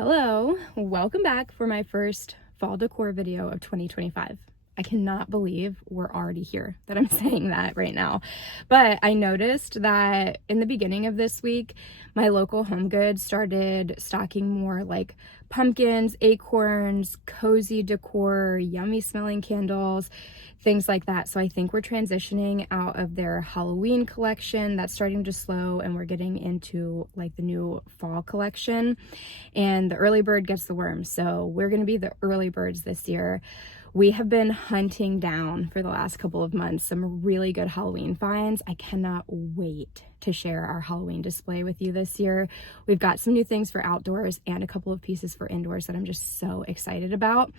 Hello, welcome back for my first fall decor video of 2025. I cannot believe we're already here, that I'm saying that right now. But I noticed that in the beginning of this week, my local HomeGoods started stocking more like pumpkins, acorns, cozy decor, yummy smelling candles, things like that. So I think we're transitioning out of their Halloween collection. That's starting to slow, and we're getting into like the new fall collection. And the early bird gets the worm. So we're going to be the early birds this year. We have been hunting down for the last couple of months some really good Halloween finds. I cannot wait to share our Halloween display with you this year. We've got some new things for outdoors and a couple of pieces for indoors that I'm just so excited about.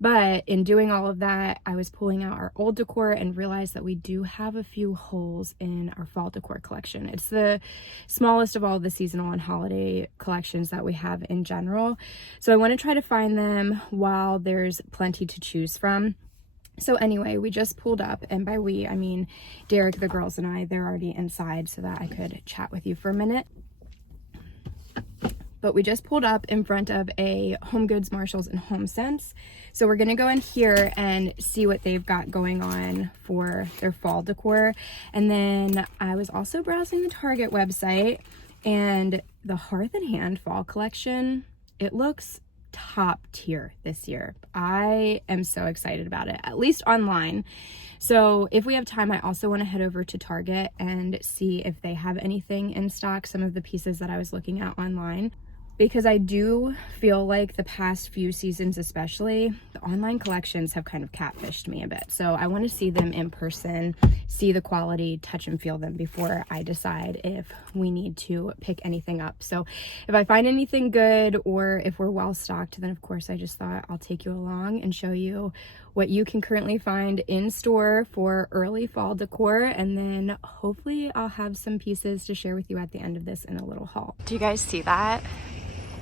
But in doing all of that, I was pulling out our old decor and realized that we do have a few holes in our fall decor collection. It's the smallest of all the seasonal and holiday collections that we have in general. So I want to try to find them while there's plenty to choose from. So anyway, we just pulled up, and by we, I mean Derek, the girls, and I. They're already inside so that I could chat with you for a minute. But we just pulled up in front of a HomeGoods, Marshalls, and HomeSense. So we're gonna go in here and see what they've got going on for their fall decor. And then I was also browsing the Target website, and the Hearth and Hand fall collection, it looks top tier this year. I am so excited about it, at least online. So if we have time, I also want to head over to Target and see if they have anything in stock, some of the pieces that I was looking at online. Because I do feel like the past few seasons especially, the online collections have kind of catfished me a bit. So I want to see them in person, see the quality, touch and feel them before I decide if we need to pick anything up. So if I find anything good or if we're well stocked, then of course I just thought I'll take you along and show you what you can currently find in store for early fall decor. And then hopefully I'll have some pieces to share with you at the end of this in a little haul. Do you guys see that?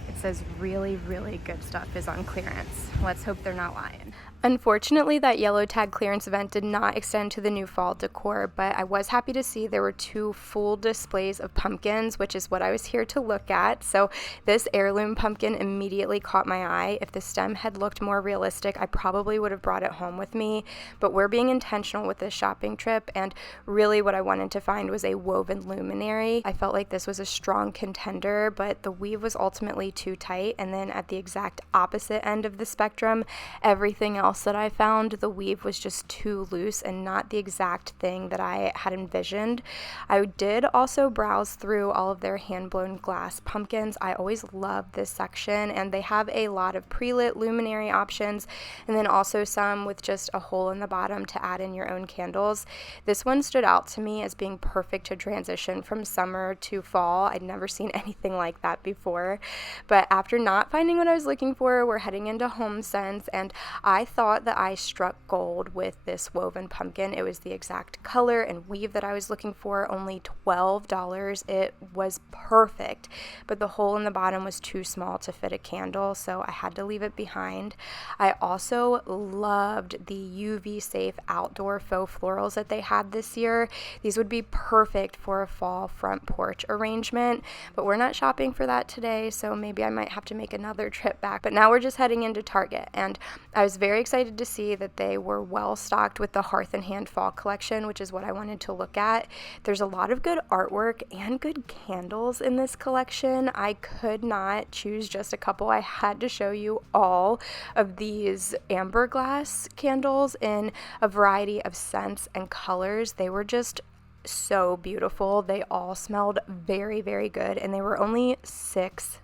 It says really, really good stuff is on clearance. Let's hope they're not lying. Unfortunately, that yellow tag clearance event did not extend to the new fall decor, but I was happy to see there were two full displays of pumpkins, which is what I was here to look at. So this heirloom pumpkin immediately caught my eye. If the stem had looked more realistic, I probably would have brought it home with me, but we're being intentional with this shopping trip, and really what I wanted to find was a woven luminary. I felt like this was a strong contender, but the weave was ultimately too tight, and then at the exact opposite end of the spectrum, everything else that I found, the weave was just too loose and not the exact thing that I had envisioned. I did also browse through all of their hand-blown glass pumpkins. I always love this section, and they have a lot of pre-lit luminary options, and then also some with just a hole in the bottom to add in your own candles. This one stood out to me as being perfect to transition from summer to fall. I'd never seen anything like that before, but after not finding what I was looking for, we're heading into HomeSense, and I thought that I struck gold with this woven pumpkin. It was the exact color and weave that I was looking for, only $12. It was perfect, but the hole in the bottom was too small to fit a candle, so I had to leave it behind. I also loved the UV safe outdoor faux florals that they had this year. These would be perfect for a fall front porch arrangement, but we're not shopping for that today, so maybe I might have to make another trip back. But now we're just heading into Target, and I was very excited to see that they were well stocked with the Hearth and Hand fall collection, which is what I wanted to look at. There's a lot of good artwork and good candles in this collection. I could not choose just a couple. I had to show you all of these amber glass candles in a variety of scents and colors. They were just so beautiful. They all smelled very, very good, and they were only $6.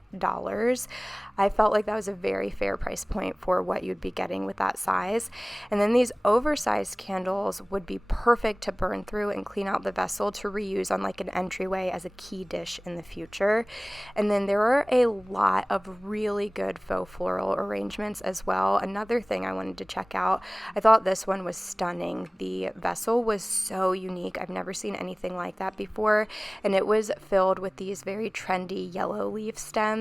I felt like that was a very fair price point for what you'd be getting with that size. And then these oversized candles would be perfect to burn through and clean out the vessel to reuse on like an entryway as a key dish in the future. And then there are a lot of really good faux floral arrangements as well. Another thing I wanted to check out, I thought this one was stunning. The vessel was so unique. I've never seen anything like that before, and it was filled with these very trendy yellow leaf stems.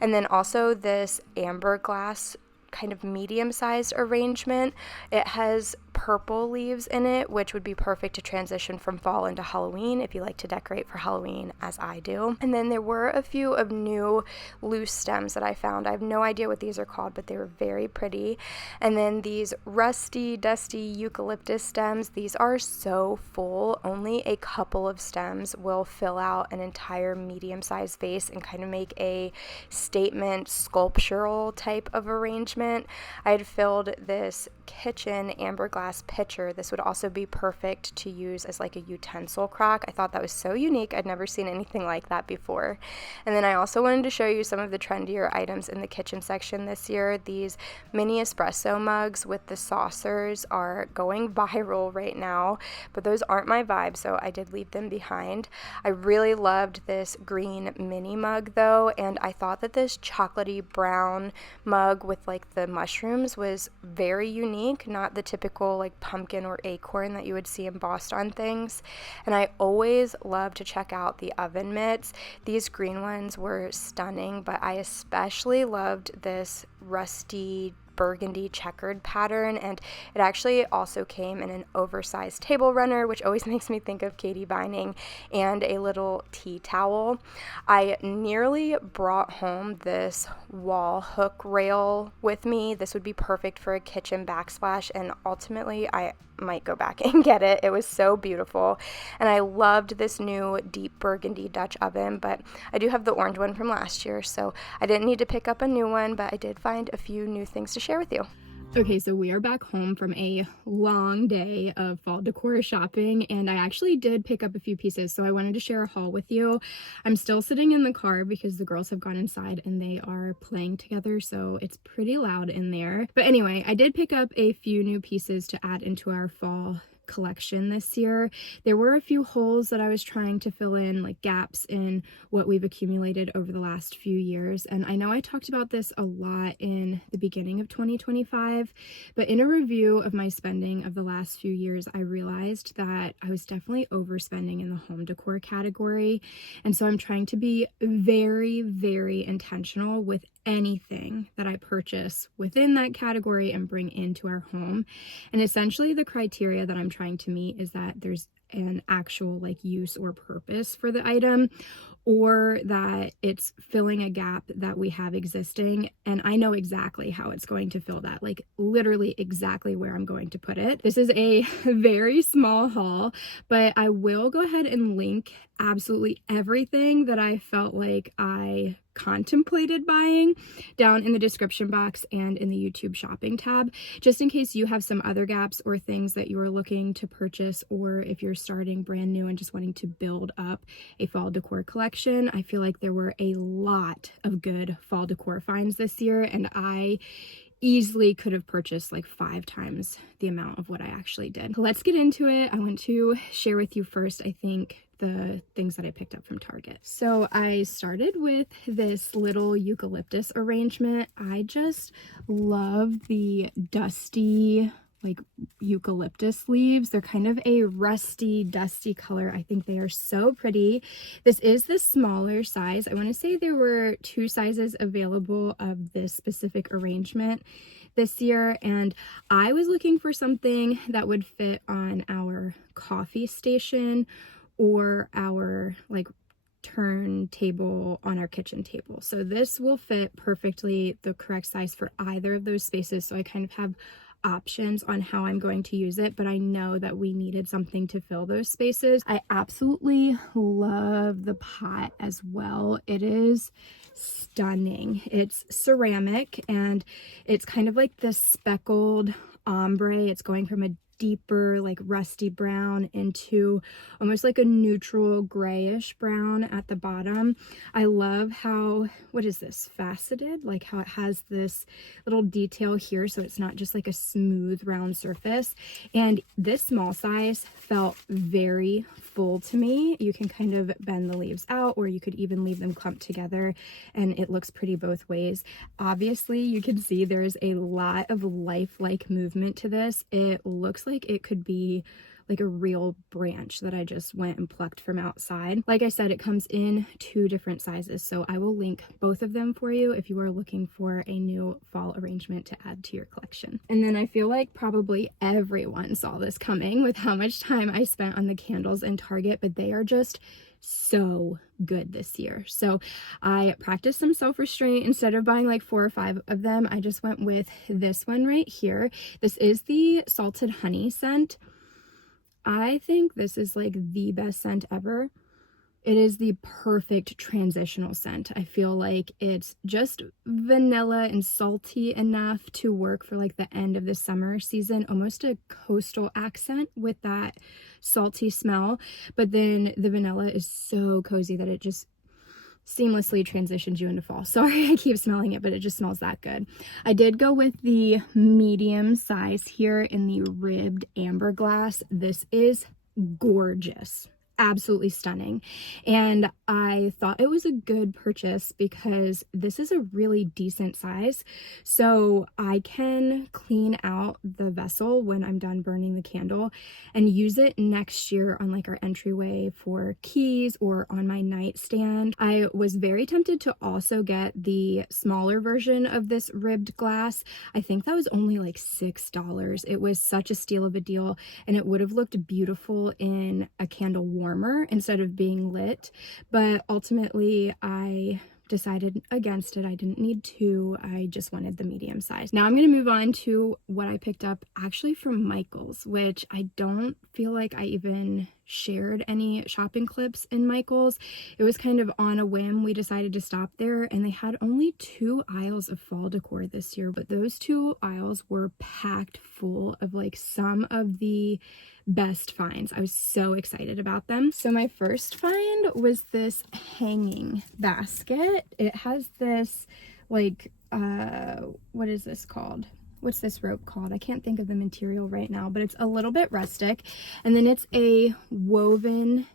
And then also this amber glass kind of medium-sized arrangement. It has purple leaves in it, which would be perfect to transition from fall into Halloween if you like to decorate for Halloween as I do. And then there were a few of new loose stems that I found. I have no idea what these are called, but they were very pretty. And then these rusty, dusty eucalyptus stems, these are so full. Only a couple of stems will fill out an entire medium-sized vase and kind of make a statement sculptural type of arrangement. I had filled this kitchen amber glass pitcher. This would also be perfect to use as like a utensil crock. I thought that was so unique. I'd never seen anything like that before. And then I also wanted to show you some of the trendier items in the kitchen section this year. These mini espresso mugs with the saucers are going viral right now, but those aren't my vibe, so I did leave them behind. I really loved this green mini mug though, and I thought that this chocolatey brown mug with like the mushrooms was very unique, not the typical like pumpkin or acorn that you would see embossed on things. And I always love to check out the oven mitts. These green ones were stunning, but I especially loved this rusty burgundy checkered pattern, and it actually also came in an oversized table runner, which always makes me think of Katie Vining, and a little tea towel. I nearly brought home this wall hook rail with me. This would be perfect for a kitchen backsplash, and ultimately I might go back and get it. It was so beautiful, and I loved this new deep burgundy Dutch oven, but I do have the orange one from last year, so I didn't need to pick up a new one, but I did find a few new things to share with you. Okay, so we are back home from a long day of fall decor shopping, and I actually did pick up a few pieces, so I wanted to share a haul with you. I'm still sitting in the car because the girls have gone inside and they are playing together, so it's pretty loud in there. But anyway, I did pick up a few new pieces to add into our fall collection this year. There were a few holes that I was trying to fill in, like gaps in what we've accumulated over the last few years. And I know I talked about this a lot in the beginning of 2025, but in a review of my spending of the last few years, I realized that I was definitely overspending in the home decor category. And so I'm trying to be very, very intentional with anything that I purchase within that category and bring into our home. And essentially the criteria that I'm trying to meet is that there's an actual like use or purpose for the item, or that it's filling a gap that we have existing, and I know exactly how it's going to fill that, like literally exactly where I'm going to put it. This is a very small haul, but I will go ahead and link absolutely everything that I felt like I contemplated buying down in the description box and in the YouTube shopping tab, just in case you have some other gaps or things that you are looking to purchase, or if you're starting brand new and just wanting to build up a fall decor collection. I feel like there were a lot of good fall decor finds this year, and I easily could have purchased like 5 times the amount of what I actually did. Let's get into it. I want to share with you first, I think, the things that I picked up from Target. So I started with this little eucalyptus arrangement. I just love the dusty like eucalyptus leaves. They're kind of a rusty, dusty color. I think they are so pretty. This is the smaller size. I want to say there were 2 sizes available of this specific arrangement this year, and I was looking for something that would fit on our coffee station or our like turntable on our kitchen table. So this will fit perfectly, the correct size for either of those spaces. So I kind of have options on how I'm going to use it, but I know that we needed something to fill those spaces. I absolutely love the pot as well. It is stunning. It's ceramic and it's kind of like this speckled ombre. It's going from a deeper like rusty brown into almost like a neutral grayish brown at the bottom. I love how, what is this, faceted, like how it has this little detail here, so it's not just like a smooth round surface. And this small size felt very full to me. You can kind of bend the leaves out, or you could even leave them clumped together, and it looks pretty both ways. Obviously you can see there's a lot of lifelike movement to this. It looks like it could be like a real branch that I just went and plucked from outside. Like I said, it comes in 2 different sizes, so I will link both of them for you if you are looking for a new fall arrangement to add to your collection. And then I feel like probably everyone saw this coming with how much time I spent on the candles in Target, but they are just so good this year. So I practiced some self-restraint. Instead of buying like 4 or 5 of them, I just went with this one right here. This is the Salted Honey scent. I think this is like the best scent ever. It is the perfect transitional scent. I feel like it's just vanilla and salty enough to work for like the end of the summer season, almost a coastal accent with that salty smell. But then the vanilla is so cozy that it just seamlessly transitions you into fall. Sorry, I keep smelling it, but it just smells that good. I did go with the medium size here in the ribbed amber glass. This is gorgeous. Absolutely stunning. And I thought it was a good purchase because this is a really decent size. So I can clean out the vessel when I'm done burning the candle and use it next year on like our entryway for keys or on my nightstand. I was very tempted to also get the smaller version of this ribbed glass. I think that was only like $6. It was such a steal of a deal, and it would have looked beautiful in a candle warmer instead of being lit, but ultimately I decided against it. I didn't need 2. I just wanted the medium size. Now I'm going to move on to what I picked up actually from Michael's, which I don't feel like I even shared any shopping clips in Michael's. It was kind of on a whim. We decided to stop there, and they had only 2 aisles of fall decor this year, but those 2 aisles were packed full of like some of the best finds. I was so excited about them. So my first find was this hanging basket. It has this like what is this called? What's this rope called? I can't think of the material right now, but it's a little bit rustic. And then it's a woven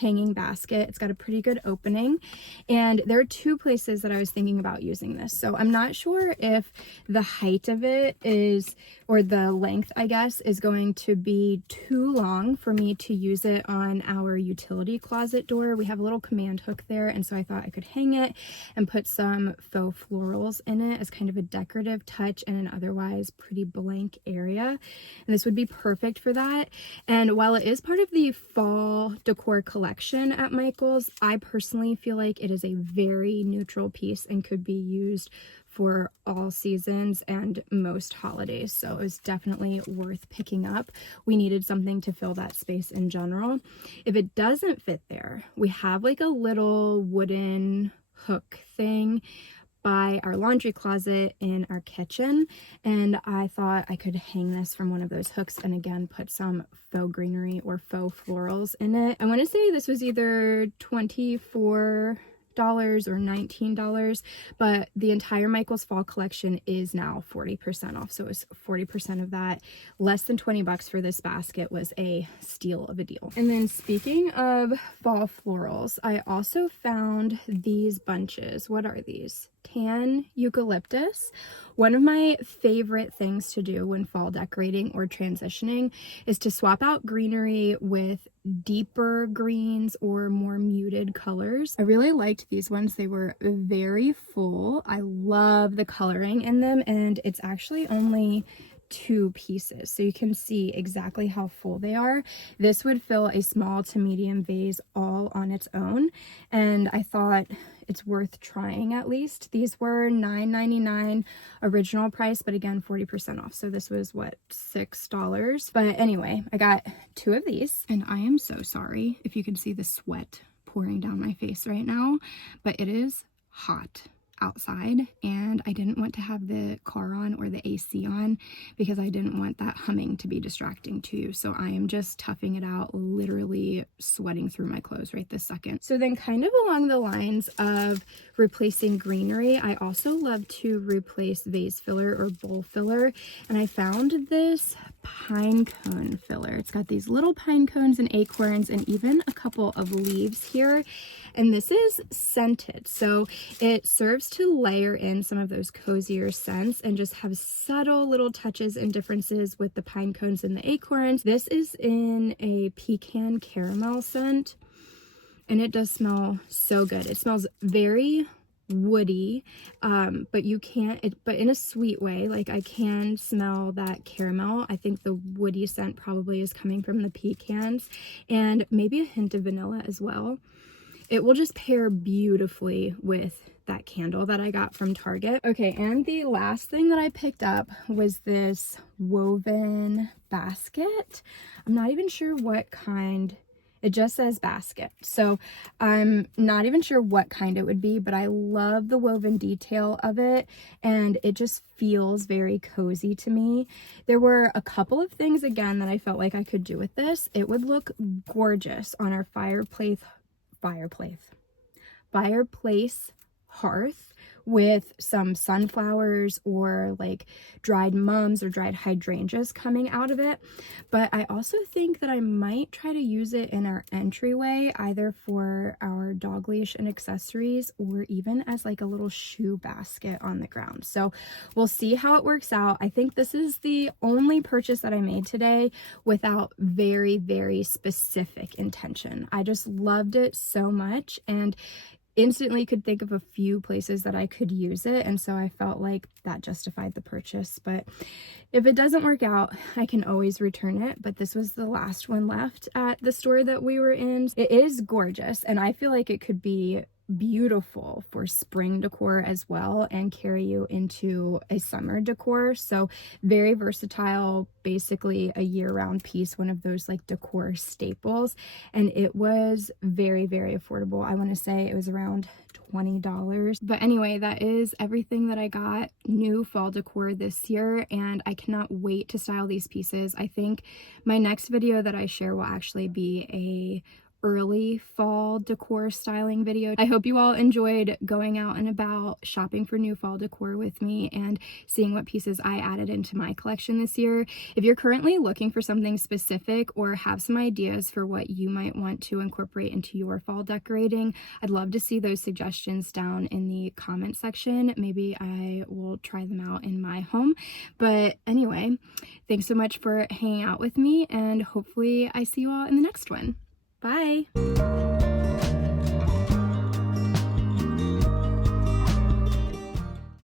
hanging basket. It's got a pretty good opening, and there are 2 places that I was thinking about using this. So I'm not sure if the height of it is, or the length I guess, is going to be too long for me to use it on our utility closet door. We have a little command hook there, and so I thought I could hang it and put some faux florals in it as kind of a decorative touch in an otherwise pretty blank area, and this would be perfect for that. And while it is part of the fall decor collection at Michael's, I personally feel like it is a very neutral piece and could be used for all seasons and most holidays. So it was definitely worth picking up. We needed something to fill that space in general. If it doesn't fit there, we have like a little wooden hook thing by our laundry closet in our kitchen, and I thought I could hang this from one of those hooks and again put some faux greenery or faux florals in it. I want to say this was either $24 or $19, but the entire Michael's fall collection is now 40% off, so it was 40% of that. Less than 20 bucks for this basket was a steal of a deal. And then speaking of fall florals, I also found these bunches. What are these? Tan eucalyptus. One of my favorite things to do when fall decorating or transitioning is to swap out greenery with deeper greens or more muted colors. I really liked these ones. They were very full. I love the coloring in them, and it's actually only 2 pieces, so you can see exactly how full they are. This would fill a small to medium vase all on its own, and I thought it's worth trying at least. These were $9.99 original price, but again 40% off, so this was what, $6. But anyway, I got 2 of these, and I am so sorry if you can see the sweat pouring down my face right now, but it is hot outside, and I didn't want to have the car on or the AC on because I didn't want that humming to be distracting to you. So I am just toughing it out, literally sweating through my clothes right this second. So then, kind of along the lines of replacing greenery, I also love to replace vase filler or bowl filler, and I found this pine cone filler. It's got these little pine cones and acorns and even a couple of leaves here. And this is scented, so it serves to layer in some of those cozier scents and just have subtle little touches and differences with the pine cones and the acorns. This is in a pecan caramel scent, and it does smell so good. It smells very woody, but you can't, but in a sweet way. Like, I can smell that caramel. I think the woody scent probably is coming from the pecans, and maybe a hint of vanilla as well. It will just pair beautifully with that candle that I got from Target. Okay, and the last thing that I picked up was this woven basket. I'm not even sure what kind. It just says basket, so I'm not even sure what kind it would be, but I love the woven detail of it, and it just feels very cozy to me. There were a couple of things, again, that I felt like I could do with this. It would look gorgeous on our fireplace hearth with some sunflowers or like dried mums or dried hydrangeas coming out of it. But I also think that I might try to use it in our entryway, either for our dog leash and accessories or even as like a little shoe basket on the ground. So we'll see how it works out. I think this is the only purchase that I made today without very, very specific intention. I just loved it so much and instantly could think of a few places that I could use it, and so I felt like that justified the purchase. But if it doesn't work out, I can always return it. But this was the last one left at the store that we were in. It is gorgeous, and I feel like it could be beautiful for spring decor as well and carry you into a summer decor. So very versatile, basically a year-round piece, one of those like decor staples. And it was very, very affordable. I want to say it was around $20. But anyway, that is everything that I got new fall decor this year, and I cannot wait to style these pieces. I think my next video that I share will actually be a early fall decor styling video. I hope you all enjoyed going out and about shopping for new fall decor with me and seeing what pieces I added into my collection this year. If you're currently looking for something specific or have some ideas for what you might want to incorporate into your fall decorating, I'd love to see those suggestions down in the comment section. Maybe I will try them out in my home. But anyway, thanks so much for hanging out with me, and hopefully I see you all in the next one. Bye.